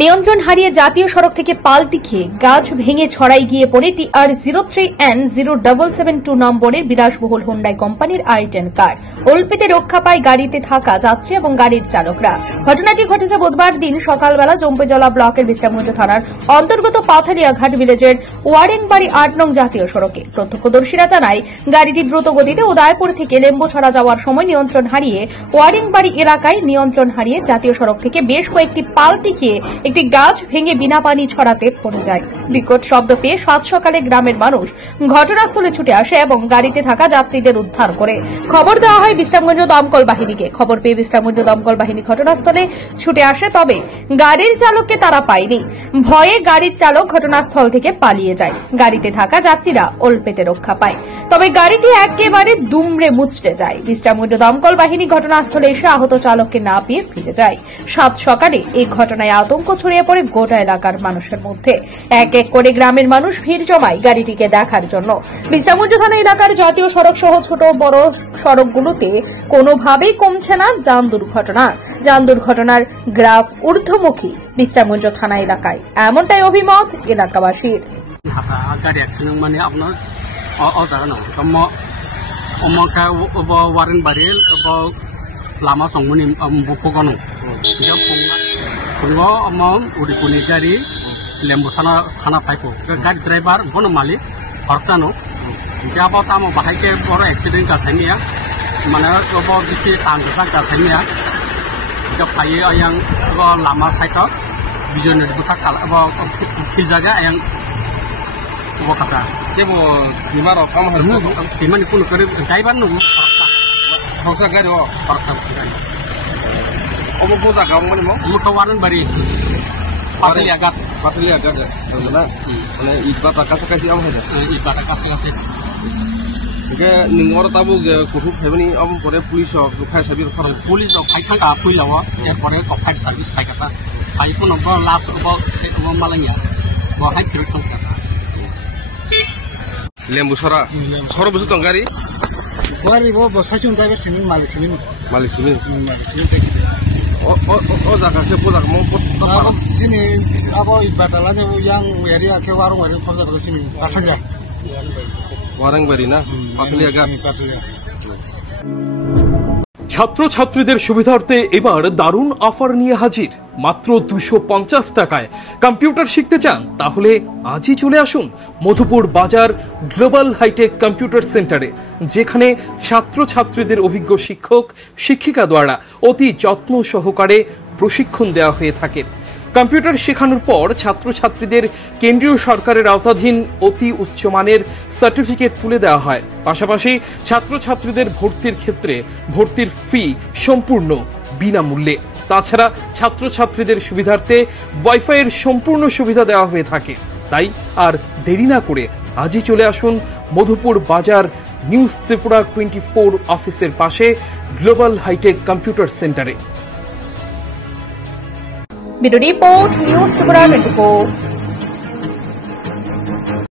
নিয়ন্ত্রণ হারিয়ে জাতীয় সড়ক থেকে পাল্টি খেয়ে গাছ ভেঙে ছড়াই গিয়ে পড়ে TR03N0772 নম্বরের বিলাসবহুল হুন্ডাই কোম্পানির i10 কার। অল্পেতে রক্ষা পায় গাড়িতে থাকা যাত্রী এবং গাড়ির চালকরা। ঘটনাটি ঘটেছে বুধবার দিন সকালবেলা জম্পেজলা ব্লকের বিশ্রামগঞ্জ থানার অন্তর্গত পাথালিয়াঘাট ভিলেজের ওয়ারেংবাড়ি ৮ নং জাতীয় সড়কে। প্রত্যক্ষদর্শীরা জানায়, গাড়িটি দ্রুত গতিতে উদয়পুর থেকে লেম্বুছড়া যাওয়ার সময় নিয়ন্ত্রণ হারিয়ে ওয়ারেংবাড়ি এলাকায় জাতীয় সড়ক থেকে বেশ কয়েকটি পাল্টি খেয়ে একটি গাছ ভেঙে বিনা পানি ছড়াতে পড়ে যায়। বিকট শব্দ পেয়ে সাত সকালে গ্রামের মানুষ ঘটনাস্থলে ছুটে আসে এবং গাড়িতে থাকা যাত্রীদের উদ্ধার করে। খবর দেওয়া হয় বিশ্রামগঞ্জ দমকল বাহিনীকে। খবর পেয়ে বিশ্রামগঞ্জ দমকল বাহিনী ঘটনাস্থলে ছুটে আসে, তবে গাড়ির চালককে তারা পায়নি। ভয়ে গাড়ির চালক ঘটনাস্থল থেকে পালিয়ে যায়। গাড়িতে থাকা যাত্রীরা অল্পেতে রক্ষা পায়, তবে গাড়িটি একেবারে দুমড়ে মুচড়ে যায়। বিশ্রামগঞ্জ দমকল বাহিনী ঘটনাস্থলে এসে আহত চালককে না পেয়ে ফিরে যায়। সাত সকালে এই ঘটনায় আতঙ্ক ছড়িয়ে পড়ে গোটা এলাকার মানুষের মধ্যে। এক এক করে গ্রামের মানুষ ভিড় জমায় গাড়িটিকে দেখার জন্য। বিশ্রামগঞ্জ থানা এলাকার জাতীয় সড়ক সহ ছোট বড় সড়কগুলোতে কোনোভাবেই কমছে না যান দুর্ঘটনা। যান দুর্ঘটনার গ্রাফ ঊর্ধ্বমুখী বিশ্রামগঞ্জ থানা এলাকায়, এমনটাই অভিমত এলাকাবাসীর। গাড়ি অ্যাক্সিডেন্ট মানে আপনার অজানা নয় वारेंबारि लामा संगमनि बफगानो फुङाव उदिपुरनि गारि लेम्बुसाना थाना फाइखौ गारि ड्राइभार बन मालिक हरसानो जाबो तामो बाहायके बर एक्सिडेंट गासायनिया माने गबो बिसि तांगसा गासायनिया फायो आयां लामा साइडआव बिजन बुथा खाला खिलजागा आयां बखाता जेबो बिमानाव काम होनो बिमानि कुनु करे ड्राइभार नु हरसा गारि हरसा गारि अब बोजा गावमोन मो मुतो वारेंबारि पातलियाघाट ना माने इबाटा कासे आम होदो इबाटा कासे के निंगर ताबु कुटु फेमिनि अब परे पुलिस फायर सर्विस फरम पुलिस फाइखांगा फैलाव ए परे फायर सर्विस फाइखाता फाइखौ नंबर लास्ट अब मालाया बहाय फिरखं लेम्बुसरा खर बसु दं गारि वो बसाचुं गारि सिनि मालिक सिनि ओ जागा के पोजा मो अब सिनि अब इबाटाला ने yang एरिया के वारं वारं फजा को सिनि पाथांगा वारंबारि ना पाथलियाघाट ছাত্র ছাত্রীদের সুবিধার্থে এবার দারুণ অফার নিয়ে হাজির। মাত্র 250 টাকায় কম্পিউটার শিখতে চান? তাহলে আজই চলে আসুন মধুপুর বাজার গ্লোবাল হাইটেক কম্পিউটার সেন্টারে, যেখানে ছাত্র ছাত্রীদের অভিজ্ঞ শিক্ষক শিক্ষিকা দ্বারা অতি যত্ন সহকারে প্রশিক্ষণ দেওয়া হয়ে থাকে। কম্পিউটার শেখানোর পর ছাত্রছাত্রীদের কেন্দ্রীয় সরকারের আওতাধীন অতি উচ্চমানের সার্টিফিকেট তুলে দেওয়া হয়। পাশাপাশি ছাত্রছাত্রীদের ভর্তির ক্ষেত্রে ভর্তির ফি সম্পূর্ণ বিনামূল্যে। তাছাড়া ছাত্রছাত্রীদের সুবিধার্থে ওয়াইফাইয়ের সম্পূর্ণ সুবিধা দেওয়া হয়ে থাকে। তাই আর দেরি না করে আজই চলে আসুন মধুপুর বাজার নিউজ ত্রিপুরা 24 অফিসের পাশে গ্লোবাল হাইটেক কম্পিউটার সেন্টারে। Video report, News Tripura 24।